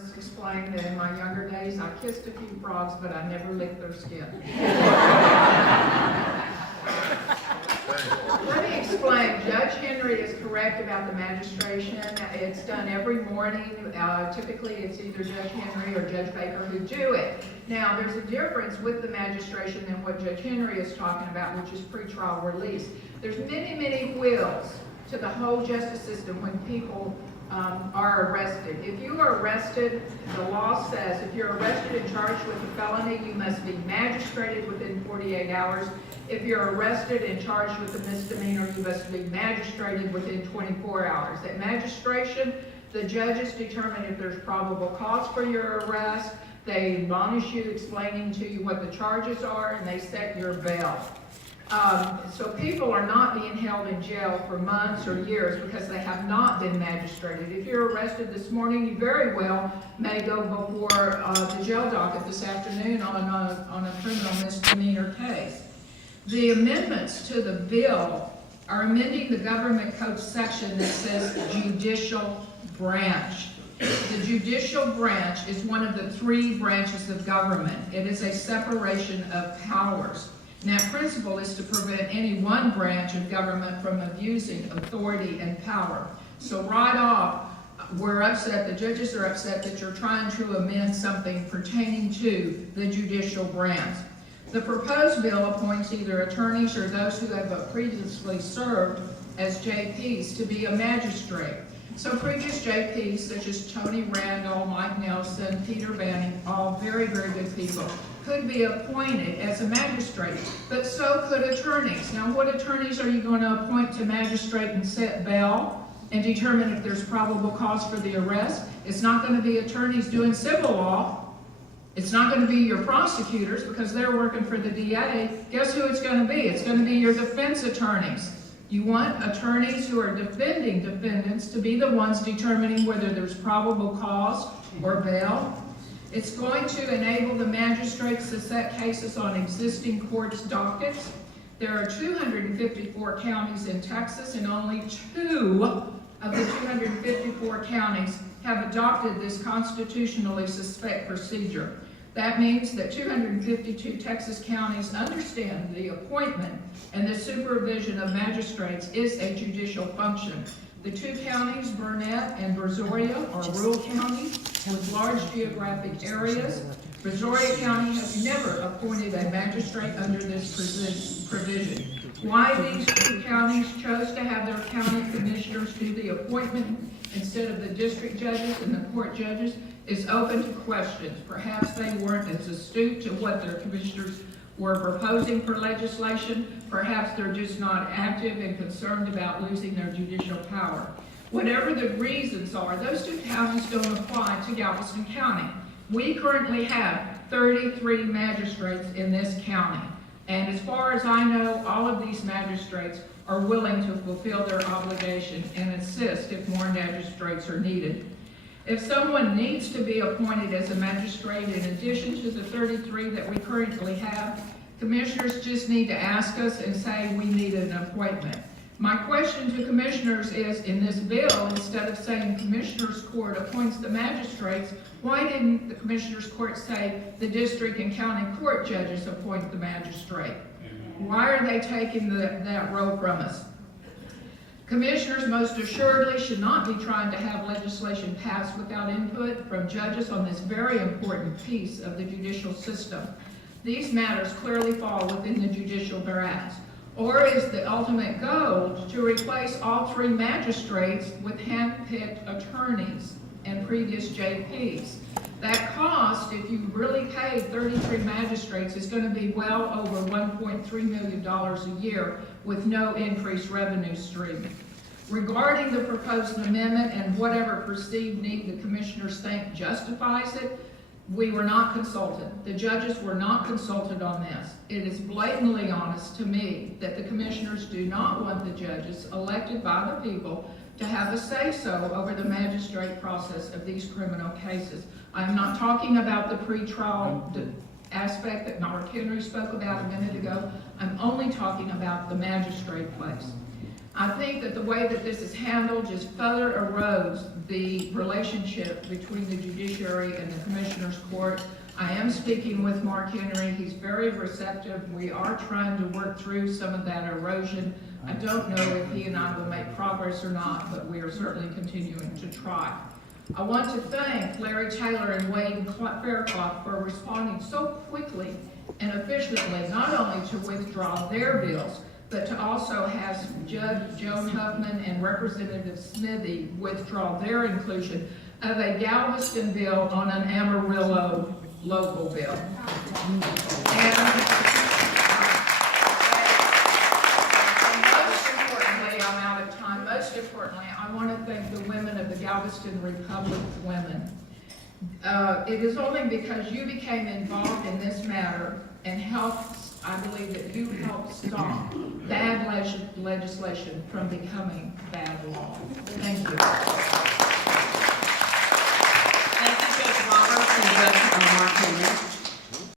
Just explain that in my younger days, I kissed a few frogs, but I never licked their skin. Let me explain. Judge Henry is correct about the magistration. It's done every morning. Typically, it's either Judge Henry or Judge Baker who do it. Now, there's a difference with the magistration than what Judge Henry is talking about, which is pretrial release. There's many, many wheels to the whole justice system when people are arrested. If you are arrested, the law says if you're arrested and charged with a felony, you must be magistrated within 48 hours. If you're arrested and charged with a misdemeanor, you must be magistrated within 24 hours. At magistration, the judges determine if there's probable cause for your arrest. They admonish you, explaining to you what the charges are, and they set your bail. So people are not being held in jail for months or years because they have not been magistrated. If you're arrested this morning, you very well may go before the jail docket this afternoon on a criminal misdemeanor case. The amendments to the bill are amending the government code section that says judicial branch. The judicial branch is one of the three branches of government. It is a separation of powers. Now, principle is to prevent any one branch of government from abusing authority and power. So right off, we're upset, the judges are upset that you're trying to amend something pertaining to the judicial branch. The proposed bill appoints either attorneys or those who have previously served as JPs to be a magistrate. So previous JPs, such as Tony Randall, Mike Nelson, Peter Banning, all very, very good people, could be appointed as a magistrate, but so could attorneys. Now, what attorneys are you going to appoint to magistrate and set bail and determine if there's probable cause for the arrest? It's not going to be attorneys doing civil law. It's not going to be your prosecutors because they're working for the DA. Guess who it's going to be? It's going to be your defense attorneys. You want attorneys who are defending defendants to be the ones determining whether there's probable cause or bail. It's going to enable the magistrates to set cases on existing courts' dockets. There are 254 counties in Texas, and only 2 of the 254 counties have adopted this constitutionally suspect procedure. That means that 252 Texas counties understand the appointment and the supervision of magistrates is a judicial function. The 2 counties, Burnett and Brazoria, are rural counties with large geographic areas. Brazoria County has never appointed a magistrate under this provision. Why these 2 counties chose to have their county commissioners do the appointment instead of the district judges and the court judges is open to questions. Perhaps they weren't as astute to what their commissioners were proposing for legislation. Perhaps they're just not active and concerned about losing their judicial power. Whatever the reasons are, those 2 counties don't apply to Galveston County. We currently have 33 magistrates in this county. And as far as I know, all of these magistrates are willing to fulfill their obligation and assist if more magistrates are needed. If someone needs to be appointed as a magistrate in addition to the 33 that we currently have, commissioners just need to ask us and say we need an appointment. My question to commissioners is, in this bill, instead of saying commissioners court appoints the magistrates, why didn't the commissioners court say the district and county court judges appoint the magistrate? Why are they taking that role from us? Commissioners most assuredly should not be trying to have legislation passed without input from judges on this very important piece of the judicial system. These matters clearly fall within the judicial branch. Or is the ultimate goal to replace all 3 magistrates with hand-picked attorneys and previous JPs? That cost, if you really paid 33 magistrates, is going to be well over $1.3 million a year with no increased revenue stream. Regarding the proposed amendment and whatever perceived need the commissioners think justifies it, we were not consulted. The judges were not consulted on this. It is blatantly honest to me that the commissioners do not want the judges elected by the people to have a say-so over the magistrate process of these criminal cases. I'm not talking about the pretrial aspect that Mark Henry spoke about a minute ago. I'm only talking about the magistrate place. I think that the way that this is handled just further erodes the relationship between the judiciary and the Commissioners Court. I am speaking with Mark Henry. He's very receptive. We are trying to work through some of that erosion. I don't know if he and I will make progress or not, but we are certainly continuing to try. I want to thank Larry Taylor and Wade Fairclough for responding so quickly and efficiently, not only to withdraw their bills, but to also have Judge Joan Huffman and Representative Smithy withdraw their inclusion of a Galveston bill on an Amarillo local bill. And most importantly, I'm out of time, most importantly, I want to thank the women of the Galveston Republic Women. It is only because you became involved in this matter and helped, I believe that you helped stop bad legislation from becoming bad law. Thank you. Thank you, Judge Roberts and Judge Mark Henry.